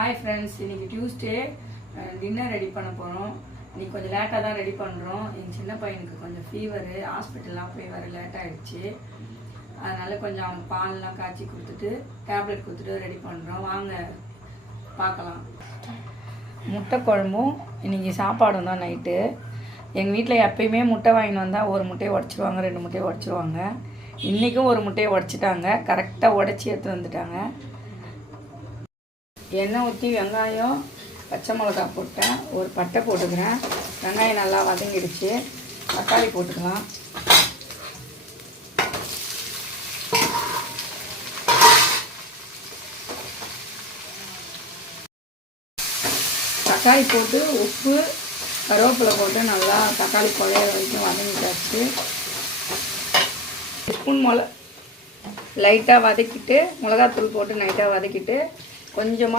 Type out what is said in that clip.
Hi friends, இன்றைக்கி Tuesday dinner ready பண்ண போகிறோம். இன்றைக்கி கொஞ்சம் லேட்டாக தான் ரெடி பண்ணுறோம். எங்கள் சின்ன பையனுக்கு கொஞ்சம் ஃபீவரு, ஹாஸ்பிட்டல்லாம் போய் வர லேட் ஆகிடுச்சு. அதனால் கொஞ்சம் அவனுக்கு பால்லாம் காய்ச்சி கொடுத்துட்டு டேப்லெட் கொடுத்துட்டு ரெடி பண்ணுறோம். வாங்க பார்க்கலாம். முட்டை குழம்பும் இன்றைக்கி சாப்பாடும் தான் நைட்டு. எங்கள் வீட்டில் எப்பயுமே முட்டை வாங்கின்னு வந்தால் ஒரு முட்டையை உடச்சிருவாங்க, 2 முட்டையை உடச்சிருவாங்க. இன்றைக்கும் ஒரு முட்டையை உடச்சிட்டாங்க, கரெக்டாக உடச்சி எடுத்து வந்துட்டாங்க. எண்ணெய் ஊற்றி வெங்காயம் பச்சை மிளகா போட்டேன், ஒரு பட்டை போட்டுக்கிறேன். வெங்காயம் நல்லா வதங்கிடுச்சு. தக்காளி போட்டுக்கலாம். தக்காளி போட்டு உப்பு கருவேப்பிலை போட்டு நல்லா தக்காளி குழைய வரைக்கும் வதங்கிட்டாச்சு. ஸ்பூன் லைட்டாக வதக்கிட்டு மிளகாத்தூள் போட்டு லைட்டாக வதக்கிட்டு கொஞ்சமாக